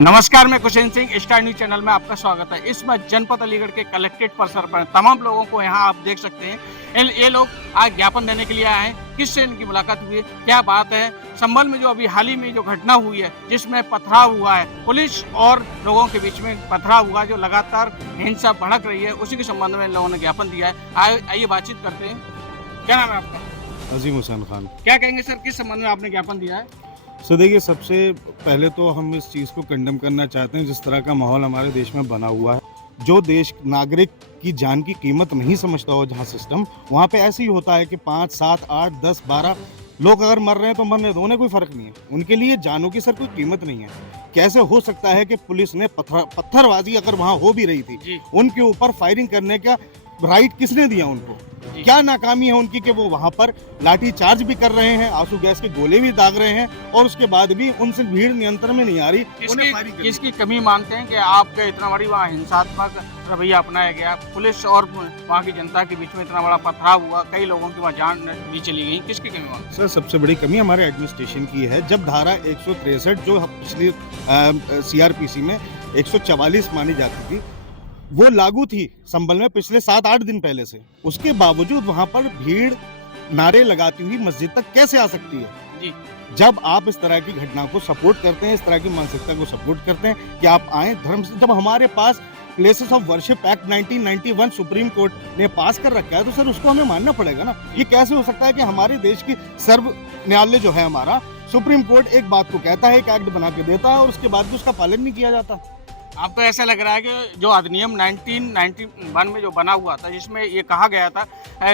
नमस्कार, मैं कुशेन Singh star news channel में आपका स्वागत है। इसमें जनपद अलीगढ़ के कलेक्ट्रेट परिसर पर तमाम लोगों को यहाँ आप देख सकते हैं। ये लोग आज ज्ञापन देने के लिए आए हैं। किससे इनकी मुलाकात हुई है, क्या बात है, संभल में जो अभी हाल ही में जो घटना हुई है जिसमें पथराव हुआ है, पुलिस और लोगों के बीच में पथराव हुआ, जो लगातार हिंसा भड़क रही है, उसी के संबंध में इन लोगों ने ज्ञापन दिया है। आइए बातचीत करते हैं। क्या नाम है आपका? अजीम हुसैन खान। क्या कहेंगे सर, किस संबंध में आपने ज्ञापन दिया है? सो देखिए, सबसे पहले तो हम इस चीज़ को कंडेम करना चाहते हैं जिस तरह का माहौल हमारे देश में बना हुआ है। जो देश नागरिक की जान की कीमत नहीं समझता हो जहाँ सिस्टम, वहाँ पे ऐसे ही होता है कि 5, 7, 8, 10, 12 लोग अगर मर रहे हैं तो मरने दो, उन्हें कोई फ़र्क नहीं है। उनके लिए जानों की सर कोई कीमत नहीं है। कैसे हो सकता है कि पुलिस ने पत्थरबाजी अगर वहाँ हो भी रही थी, उनके ऊपर फायरिंग करने का राइट किसने दिया उनको? क्या नाकामी है उनकी कि वो वहां पर लाठी चार्ज भी कर रहे हैं, आंसू गैस के गोले भी दाग रहे हैं और उसके बाद भी उनसे भीड़ नियंत्रण में नहीं आ रही। किसकी कमी मानते हैं कि आपके इतना बड़ी वहाँ हिंसात्मक रवैया अपनाया गया, पुलिस और वहाँ की जनता के बीच में इतना बड़ा पथराव हुआ, कई लोगों की वहाँ जान भी चली गई, किसकी कमी मानते हैं? सर, सबसे बड़ी कमी हमारे एडमिनिस्ट्रेशन की है। जब धारा 163 जो पिछली सीआरपीसी में 144 मानी जाती थी, वो लागू थी संभल में पिछले 7-8 दिन पहले से, उसके बावजूद वहां पर भीड़ नारे लगाती हुई मस्जिद तक कैसे आ सकती है? जी। जब आप इस तरह की घटना को सपोर्ट करते हैं, इस तरह की मानसिकता को सपोर्ट करते हैं कि आप आए धर्म से, जब हमारे पास places of worship act 1991 supreme court ने पास कर रखा है, तो सर उसको हमें मानना पड़ेगा ना। ये कैसे हो सकता है कि हमारे देश की सर्व न्यायालय जो है हमारा सुप्रीम कोर्ट एक बात को कहता है, एक एक्ट बना के देता है और उसके बाद भी उसका पालन नहीं किया जाता? आपको ऐसा लग रहा है कि जो अधिनियम 1991 में जो बना हुआ था, जिसमें ये कहा गया था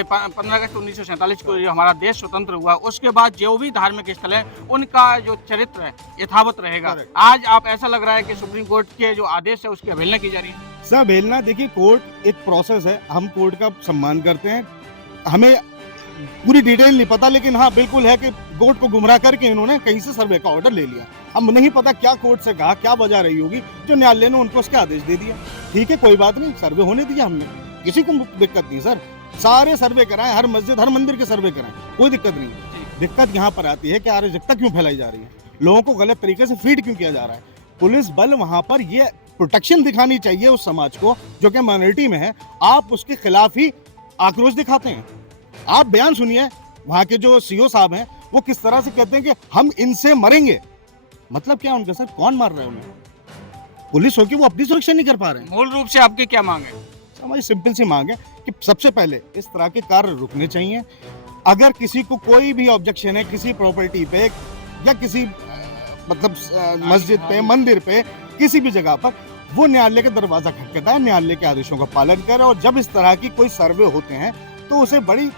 15 अगस्त 1947 को जो हमारा देश स्वतंत्र हुआ, उसके बाद जो भी धार्मिक स्थल है उनका जो चरित्र है यथावत रहेगा। आज आप ऐसा लग रहा है कि सुप्रीम कोर्ट के जो आदेश है उसकी अवहेलना की जा रही है? सर, अवहेलना देखिए, कोर्ट एक प्रोसेस है, हम कोर्ट का सम्मान करते हैं। हमें पूरी डिटेल नहीं पता, लेकिन हाँ बिल्कुल है कि कोर्ट को गुमराह करके इन्होंने कहीं से सर्वे का ऑर्डर ले लिया। हम नहीं पता क्या कोर्ट से कहा, क्या वजह रही होगी जो न्यायालय ने उनको उसका आदेश दे दिया। ठीक है, कोई बात नहीं, सर्वे होने दिया हमने, किसी को दिक्कत नहीं सर। सारे सर्वे कराएं, हर मस्जिद हर मंदिर के सर्वे कराएं, कोई दिक्कत नहीं है। दिक्कत यहाँ पर आती है कि अराजकता क्यों फैलाई जा रही है, लोगों को गलत तरीके से फीड क्यों किया जा रहा है। पुलिस बल वहां पर ये प्रोटेक्शन दिखानी चाहिए उस समाज को जो कि माइनॉरिटी में है, आप उसके खिलाफ ही आक्रोश दिखाते हैं। आप बयान सुनिए, वहां के जो सीओ साहब हैं वो किस तरह से कहते हैं कि हम इनसे मरेंगे। मतलब क्या उनका सर, कौन मार रहा है उन्हें? पुलिस हो कि वो अपनी सुरक्षा नहीं कर पा रहे हैं। मूल रूप से आपकी क्या मांग है? हमारी सिंपल सी मांग है कि सबसे पहले इस तरह के कार्य रुकने चाहिए। अगर किसी को कोई भी ऑब्जेक्शन है किसी प्रॉपर्टी पे या किसी मस्जिद पे, मंदिर पे, किसी भी जगह पर, वो न्यायालय का दरवाजा खटखटाए, न्यायालय के आदेशों का पालन करे और जब इस तरह की कोई सर्वे होते हैं तो उसे बड़ी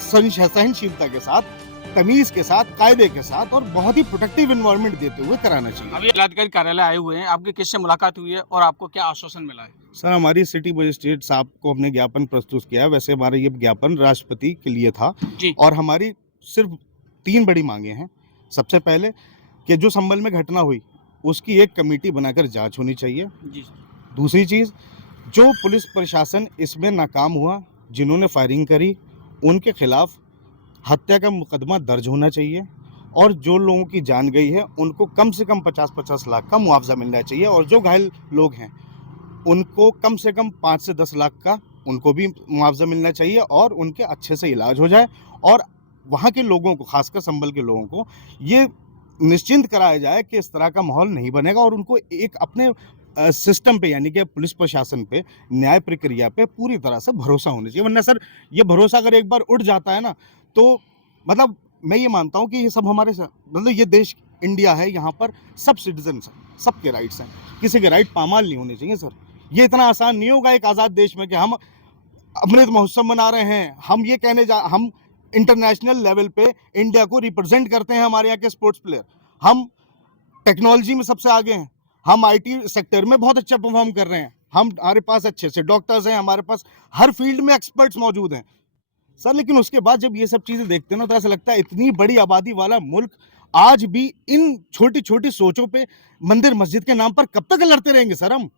सहनशीलता के साथ, तमीज के साथ, कायदे के साथ और बहुत ही प्रोटेक्टिव एनवायरनमेंट देते हुए कराना चाहिए। अभी जिलाधिकारी कार्यालय आए हुए हैं, आपकी किससे मुलाकात हुई है और आपको क्या आश्वासन मिला है? सर, हमारी सिटी मजिस्ट्रेट साहब को हमने ज्ञापन प्रस्तुत किया है। वैसे हमारा ये ज्ञापन राष्ट्रपति के लिए था जी। और हमारी सिर्फ 3 बड़ी मांगे हैं। सबसे पहले कि जो संभल में घटना हुई उसकी एक कमेटी बनाकर जांच होनी चाहिए। जी। दूसरी चीज़, जो पुलिस प्रशासन इसमें नाकाम हुआ, जिन्होंने फायरिंग करी, उनके खिलाफ हत्या का मुकदमा दर्ज होना चाहिए और जो लोगों की जान गई है उनको कम से कम 50-50 लाख का मुआवजा मिलना चाहिए और जो घायल लोग हैं उनको कम से कम 5 से 10 लाख का उनको भी मुआवजा मिलना चाहिए और उनके अच्छे से इलाज हो जाए और वहाँ के लोगों को, खासकर संभल के लोगों को, ये निश्चिंत कराया जाए कि इस तरह का माहौल नहीं बनेगा और उनको एक अपने सिस्टम पे, यानी कि पुलिस प्रशासन पे, न्याय प्रक्रिया पे पूरी तरह से भरोसा होना चाहिए। वरना सर, ये भरोसा अगर एक बार उठ जाता है ना, तो मतलब मैं ये मानता हूँ कि ये सब हमारे, मतलब ये देश इंडिया है, यहाँ पर सब सिटीजन हैं, सबके राइट्स हैं, किसी के राइट पामाल नहीं होने चाहिए सर। ये इतना आसान नहीं होगा एक आज़ाद देश में कि हम अमृत महोत्सव मना रहे हैं, हम इंटरनेशनल लेवल पे इंडिया को रिप्रेजेंट करते हैं, हमारे यहाँ के स्पोर्ट्स प्लेयर, हम टेक्नोलॉजी में सबसे आगे हैं, हम आईटी सेक्टर में बहुत अच्छा परफॉर्म कर रहे हैं, हमारे पास अच्छे से डॉक्टर्स हैं, हमारे पास हर फील्ड में एक्सपर्ट्स मौजूद हैं सर। लेकिन उसके बाद जब ये सब चीजें देखते हैं ना, तो ऐसा लगता है इतनी बड़ी आबादी वाला मुल्क आज भी इन छोटी छोटी सोचों पे, मंदिर मस्जिद के नाम पर कब तक लड़ते रहेंगे सर? हम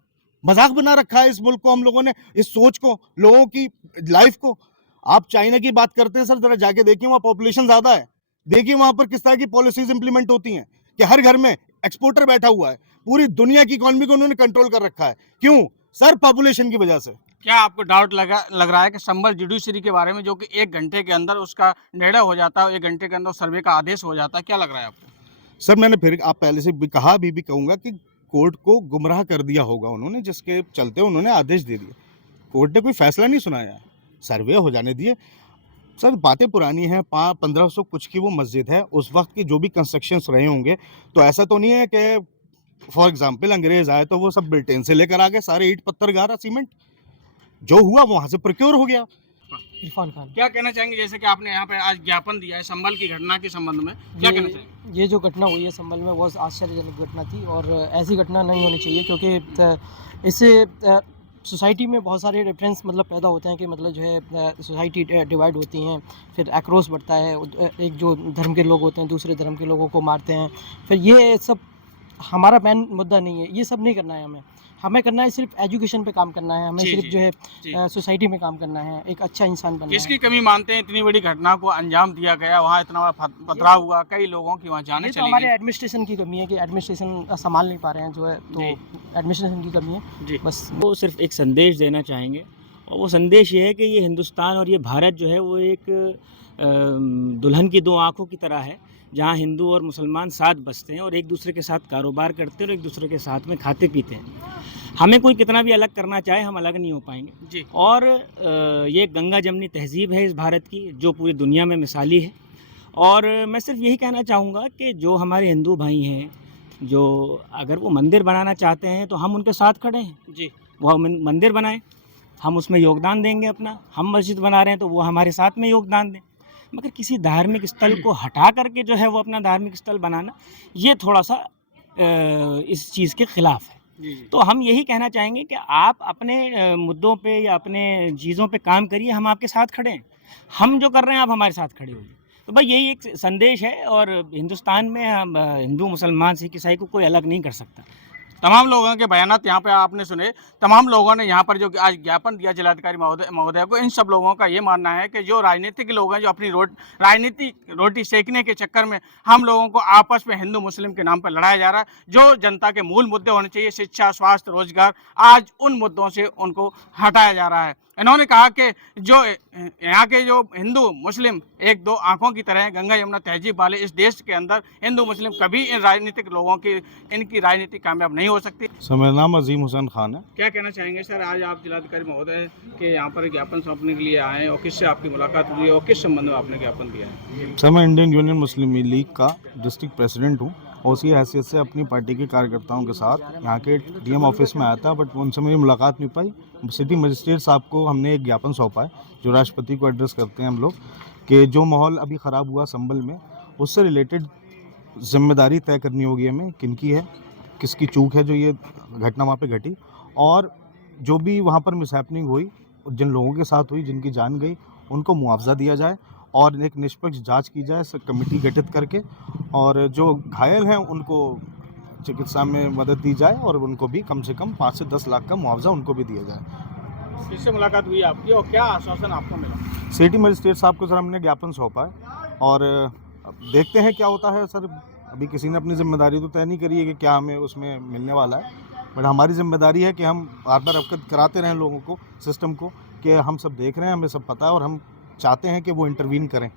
मजाक बना रखा है इस मुल्क को हम लोगों ने, इस सोच को, लोगों की लाइफ को। आप चाइना की बात करते हैं सर, जरा जाके देखिए, वहाँ पॉपुलेशन ज्यादा है, देखिए वहां पर किस तरह की पॉलिसीज इंप्लीमेंट होती हैं कि हर घर में एक्सपोर्टर बैठा हुआ है, पूरी दुनिया की इकोनॉमी को उन्होंने कंट्रोल कर रखा है। क्यों सर? पॉपुलेशन की वजह से। क्या आपको डाउट लग रहा है कि संबल जुडिशरी के बारे में, जो कि 1 घंटे के अंदर उसका निर्णय हो जाता है, 1 घंटे के अंदर सर्वे का आदेश हो जाता है, क्या लग रहा है आपको? सर मैंने फिर आप पहले से भी कहा, अभी भी कहूंगा कि कोर्ट को गुमराह कर दिया होगा उन्होंने, जिसके चलते उन्होंने आदेश दे दिए। कोर्ट ने कोई फैसला नहीं सुनाया, सर्वे हो जाने दिए। सर बातें पुरानी हैं, 1500 कुछ की वो मस्जिद है, उस वक्त की जो भी कंस्ट्रक्शंस रहे होंगे, तो ऐसा तो नहीं है कि फॉर एग्जाम्पल अंग्रेज आए तो वो सब ब्रिटेन से लेकर आ गए सारे ईंट पत्थर गारा सीमेंट, जो हुआ वहां से प्रोक्योर हो गया। इरफान खान। क्या कहना चाहेंगे, जैसे कि आपने यहाँ पे आज ज्ञापन दिया है संबल की घटना के संबंध में, क्या कहना चाहेंगे? ये जो घटना हुई है संभल में बहुत आश्चर्यजनक घटना थी और ऐसी घटना नहीं होनी चाहिए, क्योंकि इससे सोसाइटी में बहुत सारे डिफरेंस मतलब पैदा होते हैं कि मतलब जो है सोसाइटी डिवाइड होती हैं, फिर एक्रोश बढ़ता है, एक जो धर्म के लोग होते हैं दूसरे धर्म के लोगों को मारते हैं, फिर ये सब हमारा मेन मुद्दा नहीं है, ये सब नहीं करना है हमें करना है सिर्फ एजुकेशन पे काम करना है, हमें जी, सिर्फ जी, जो जी। है सोसाइटी में काम करना है, एक अच्छा इंसान बनना है। किसकी कमी मानते हैं इतनी बड़ी घटना को अंजाम दिया गया, वहाँ इतना बड़ा पथराव हुआ, कई लोगों की वहाँ जानें ये तो चली हमारे गई? एडमिनिस्ट्रेशन की कमी है कि एडमिनिस्ट्रेशन संभाल नहीं पा रहे हैं जो है, तो जी। एडमिनिस्ट्रेशन की कमी है जी। बस। वो सिर्फ एक संदेश देना चाहेंगे, और वो संदेश ये है कि ये हिंदुस्तान और ये भारत जो है वो एक दुल्हन की दो आँखों की तरह है, जहाँ हिंदू और मुसलमान साथ बसते हैं और एक दूसरे के साथ कारोबार करते हैं और एक दूसरे के साथ में खाते पीते हैं। हमें कोई कितना भी अलग करना चाहे, हम अलग नहीं हो पाएंगे। जी। और ये गंगा जमनी तहज़ीब है इस भारत की, जो पूरी दुनिया में मिसाली है। और मैं सिर्फ यही कहना चाहूँगा कि जो हमारे हिंदू भाई हैं, जो अगर वो मंदिर बनाना चाहते हैं तो हम उनके साथ खड़े हैं, जी। वो मंदिर बनाएं, हम उसमें योगदान देंगे अपना। हम मस्जिद बना रहे हैं तो वो हमारे साथ में योगदान दें, मगर किसी धार्मिक स्थल को हटा करके जो है वो अपना धार्मिक स्थल बनाना, ये थोड़ा सा इस चीज़ के ख़िलाफ़ है। जी, जी। तो हम यही कहना चाहेंगे कि आप अपने मुद्दों पे या अपने चीज़ों पे काम करिए, हम आपके साथ खड़े हैं। हम जो कर रहे हैं आप हमारे साथ खड़े होइए। तो भाई यही एक संदेश है, और हिंदुस्तान में हम हिंदू, मुसलमान, सिख, ईसाई को कोई अलग नहीं कर सकता। तमाम लोगों के बयानात यहाँ पे आपने सुने। तमाम लोगों ने यहाँ पर जो आज ज्ञापन दिया जिलाधिकारी महोदय को, इन सब लोगों का ये मानना है कि जो राजनीतिक लोग हैं, जो अपनी राजनीतिक रोटी सेकने के चक्कर में हम लोगों को आपस में हिंदू मुस्लिम के नाम पर लड़ाया जा रहा है। जो जनता के मूल मुद्दे होने चाहिए, शिक्षा, स्वास्थ्य, रोजगार, आज उन मुद्दों से उनको हटाया जा रहा है। इन्होंने कहा कि जो यहाँ के जो हिंदू मुस्लिम एक दो आंखों की तरह हैं, गंगा यमुना तहजीब वाले इस देश के अंदर हिंदू मुस्लिम कभी इन राजनीतिक लोगों की इनकी राजनीति कामयाब नहीं हो सकती। सर मेरा नाम अजीम हुसैन खान है। क्या कहना चाहेंगे सर, आज आप जिलाधिकारी महोदय के यहाँ पर ज्ञापन सौंपने के लिए आए हैं, और किससे आपकी मुलाकात हुई है और किस संबंध में आपने ज्ञापन दिया है? सर मैं इंडियन यूनियन मुस्लिम लीग का डिस्ट्रिक्ट प्रेसिडेंट हूँ, और उसी हैसियत से अपनी पार्टी के कार्यकर्ताओं के साथ यहाँ के डीएम ऑफिस में आया था, बट उनसे मेरी मुलाकात नहीं पाई। सिटी मजिस्ट्रेट साहब को हमने एक ज्ञापन सौंपा है, जो राष्ट्रपति को एड्रेस करते हैं हम लोग, कि जो माहौल अभी ख़राब हुआ संभल में, उससे रिलेटेड जिम्मेदारी तय करनी होगी हमें, किनकी है, किसकी चूक है जो ये घटना वहाँ पे घटी, और जो भी वहाँ पर मिसहैपनिंग हुई, जिन लोगों के साथ हुई, जिनकी जान गई, उनको मुआवजा दिया जाए और एक निष्पक्ष जांच की जाए कमेटी गठित करके, और जो घायल हैं उनको चिकित्सा में मदद दी जाए, और उनको भी कम से कम 5 से 10 लाख का मुआवजा उनको भी दिया जाए। किससे मुलाकात हुई आपकी और क्या आश्वासन आपको मिला? सिटी मजिस्ट्रेट साहब को सर हमने ज्ञापन सौंपा है, और अब देखते हैं क्या होता है। सर अभी किसी ने अपनी जिम्मेदारी तो तय नहीं करी है कि क्या हमें उसमें मिलने वाला है, बट हमारी जिम्मेदारी है कि हम बार बार अवगत कराते रहें लोगों को, सिस्टम को, कि हम सब देख रहे हैं, हमें सब पता है, और हम चाहते हैं कि वो इंटरवीन करें।